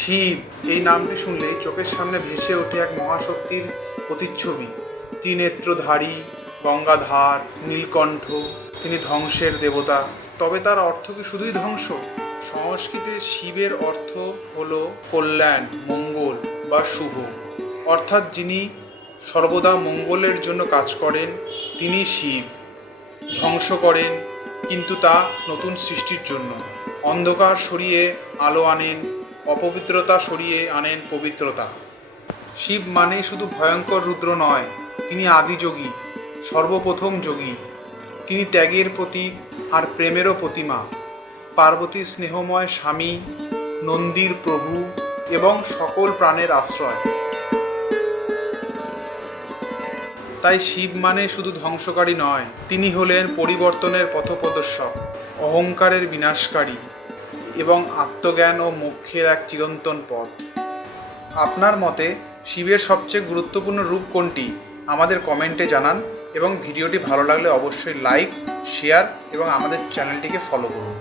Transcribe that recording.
শিব এই নামটি শুনলেই চোখের সামনে ভেসে ওঠে এক মহাশক্তির প্রতিচ্ছবি। ত্রিনেত্রধারী, গঙ্গাধার, নীলকণ্ঠ, তিনি ধ্বংসের দেবতা। তবে তার অর্থ কি শুধুই ধ্বংস? সংস্কৃতে শিবের অর্থ হল কল্যাণ, মঙ্গল বা শুভ, অর্থাৎ যিনি সর্বদা মঙ্গলের জন্য কাজ করেন তিনি শিব। ধ্বংস করেন কিন্তু তা নতুন সৃষ্টির জন্য। অন্ধকার সরিয়ে আলো আনেন, অপবিত্রতা সরিয়ে আনেন পবিত্রতা। শিব মানে শুধু ভয়ঙ্কর রুদ্র নয়, তিনি আদিযোগী, সর্বপ্রথম যোগী। তিনি ত্যাগের প্রতীক আর প্রেমেরও প্রতিমা। পার্বতীর স্নেহময় স্বামী, নন্দীর প্রভু এবং সকল প্রাণের আশ্রয়। তাই শিব মানে শুধু ধ্বংসকারী নয়, তিনি হলেন পরিবর্তনের পথপ্রদর্শক, অহংকারের বিনাশকারী এবং আত্মজ্ঞান ও মোক্ষের এক চিরন্তন পথ। আপনার মতে শিবের সবচেয়ে গুরুত্বপূর্ণ রূপ কোনটি? আমাদের কমেন্টে জানান এবং ভিডিওটি ভালো লাগলে অবশ্যই লাইক, শেয়ার এবং আমাদের চ্যানেলটিকে ফলো করুন।